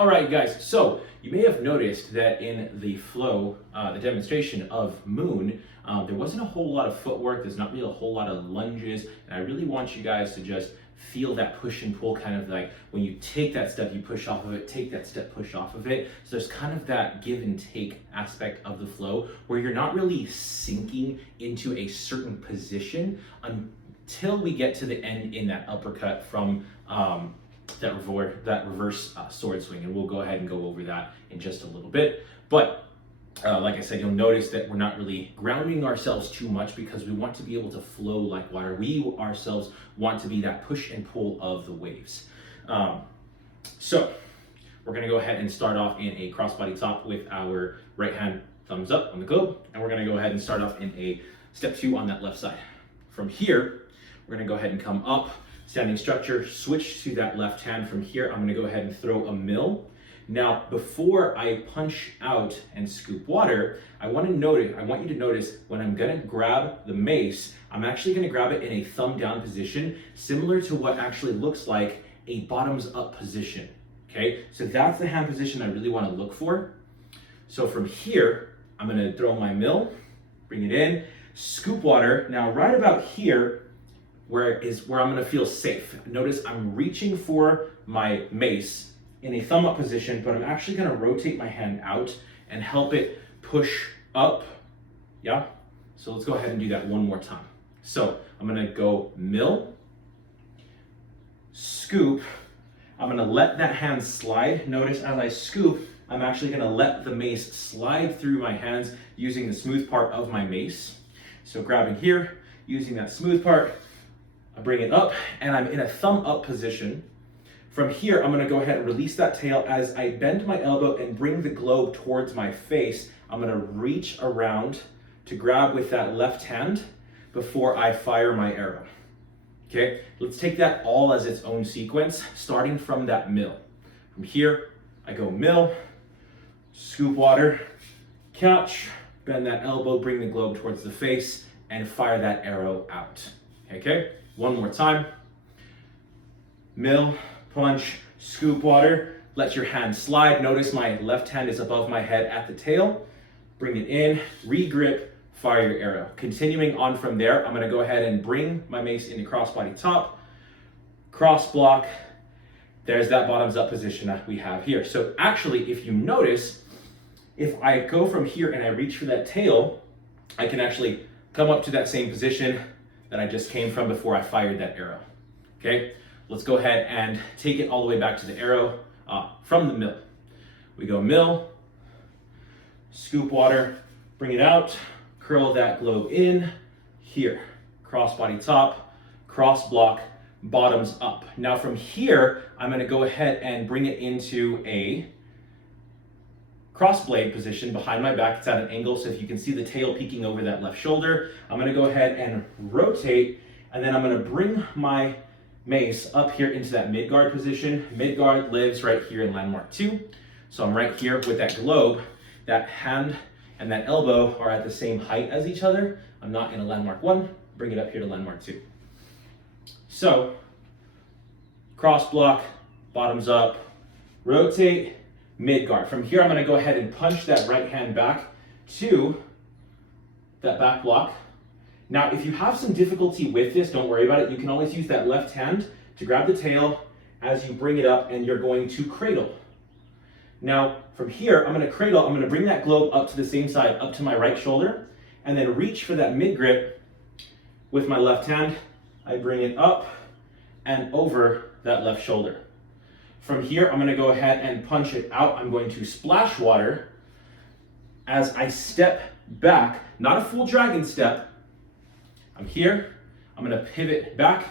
All right, guys, so you may have noticed that in the flow, the demonstration of Moon, there wasn't a whole lot of footwork, there's not really a whole lot of lunges, and I really want you guys to just feel that push and pull, kind of like when you take that step, you push off of it, take that step, push off of it. So there's kind of that give and take aspect of the flow where you're not really sinking into a certain position until we get to the end in that uppercut from that reverse sword swing, and we'll go ahead and go over that in just a little bit. But like I said, you'll notice that we're not really grounding ourselves too much because we want to be able to flow like water. We ourselves want to be that push and pull of the waves. So we're going to go ahead and start off in a crossbody top with our right hand thumbs up on the globe, and we're going to go ahead and start off in a step 2 on that left side. From here, we're going to go ahead and come up, standing structure, switch to that left hand. From here, I'm going to go ahead and throw a mill. Now, before I punch out and scoop water, I want you to notice when I'm gonna grab the mace, I'm actually gonna grab it in a thumb down position, similar to what actually looks like a bottoms up position, okay? So that's the hand position I really wanna look for. So from here, I'm gonna throw my mill, bring it in, scoop water. Now, right about here, where I'm gonna feel safe. Notice I'm reaching for my mace in a thumb up position, but I'm actually gonna rotate my hand out and help it push up, yeah? So let's go ahead and do that one more time. So I'm gonna go mill, scoop, I'm gonna let that hand slide. Notice as I scoop, I'm actually gonna let the mace slide through my hands using the smooth part of my mace. So grabbing here, using that smooth part, I bring it up and I'm in a thumb up position. From here, I'm gonna go ahead and release that tail. As I bend my elbow and bring the globe towards my face, I'm gonna reach around to grab with that left hand before I fire my arrow. Okay, let's take that all as its own sequence, starting from that mill. From here, I go mill, scoop water, catch, bend that elbow, bring the globe towards the face, and fire that arrow out. Okay, one more time. Mill, punch, scoop water, let your hand slide. Notice my left hand is above my head at the tail. Bring it in, re-grip, fire your arrow. Continuing on from there, I'm gonna go ahead and bring my mace into crossbody top, cross block. There's that bottoms up position that we have here. So actually, if you notice, if I go from here and I reach for that tail, I can actually come up to that same position that I just came from before I fired that arrow, okay? Let's go ahead and take it all the way back to the arrow from the mill. We go mill, scoop water, bring it out, curl that globe in, here, crossbody top, cross block, bottoms up. Now from here, I'm gonna go ahead and bring it into a cross blade position behind my back. It's at an angle, so if you can see the tail peeking over that left shoulder, I'm gonna go ahead and rotate, and then I'm gonna bring my mace up here into that mid guard position. Mid guard lives right here in landmark 2. So I'm right here with that globe. That hand and that elbow are at the same height as each other. I'm not in a landmark 1. Bring it up here to landmark 2. So cross block, bottoms up, rotate, mid guard. From here, I'm gonna go ahead and punch that right hand back to that back block. Now, if you have some difficulty with this, don't worry about it. You can always use that left hand to grab the tail as you bring it up, and you're going to cradle. Now, from here, I'm gonna cradle, I'm gonna bring that globe up to the same side, up to my right shoulder, and then reach for that mid grip with my left hand. I bring it up and over that left shoulder. From here, I'm gonna go ahead and punch it out. I'm going to splash water as I step back, not a full dragon step. I'm here, I'm gonna pivot back,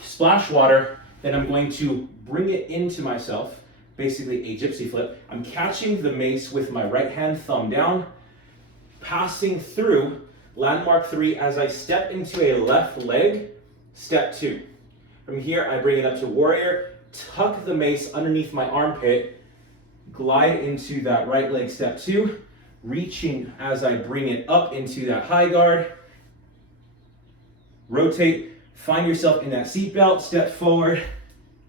splash water, then I'm going to bring it into myself, basically a gypsy flip. I'm catching the mace with my right hand, thumb down, passing through landmark 3 as I step into a left leg, step 2. From here, I bring it up to warrior, tuck the mace underneath my armpit, glide into that right leg, step 2, reaching as I bring it up into that high guard, rotate, find yourself in that seatbelt, step forward,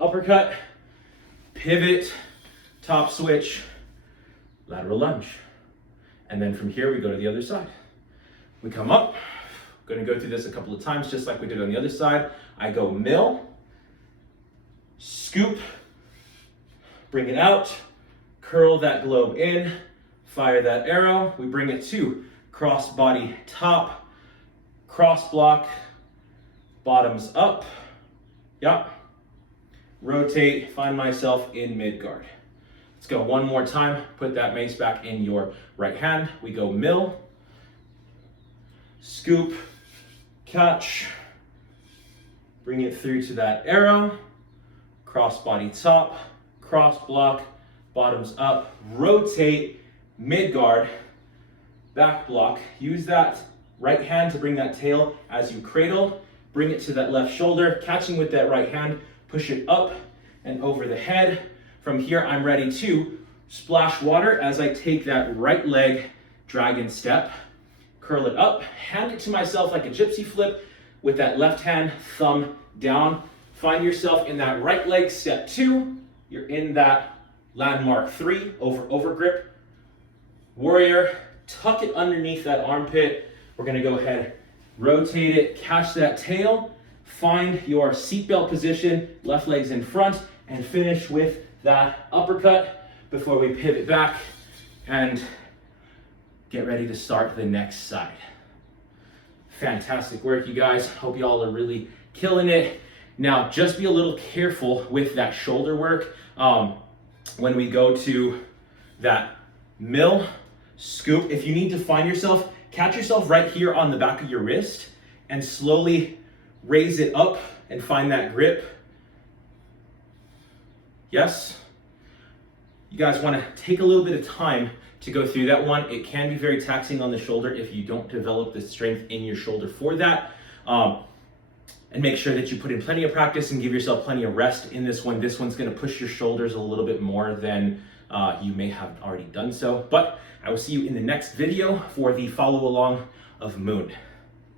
uppercut, pivot, top switch, lateral lunge. And then from here, we go to the other side. We come up, gonna go through this a couple of times, just like we did on the other side. I go mill, scoop, bring it out, curl that globe in, fire that arrow. We bring it to cross body top, cross block, bottoms up. Yep. Rotate, find myself in mid guard. Let's go one more time. Put that mace back in your right hand. We go mill, scoop, catch, bring it through to that arrow, cross body top, cross block, bottoms up, rotate, mid guard, back block. Use that right hand to bring that tail as you cradle. Bring it to that left shoulder, catching with that right hand, push it up and over the head. From here, I'm ready to splash water as I take that right leg dragon step, curl it up, hand it to myself like a gypsy flip with that left hand, thumb down. Find yourself in that right leg step 2. You're in that landmark 3, over grip. Warrior, tuck it underneath that armpit. We're gonna go ahead, rotate it, catch that tail, find your seatbelt position, left leg's in front, and finish with that uppercut before we pivot back and get ready to start the next side. Fantastic work, you guys. Hope y'all are really killing it. Now, just be a little careful with that shoulder work. When we go to that mill, scoop, if you need to find yourself, catch yourself right here on the back of your wrist and slowly raise it up and find that grip. Yes? You guys want to take a little bit of time to go through that one. It can be very taxing on the shoulder if you don't develop the strength in your shoulder for that. And make sure that you put in plenty of practice and give yourself plenty of rest in this one. This one's going to push your shoulders a little bit more than you may have already done so. But I will see you in the next video for the follow along of Moon.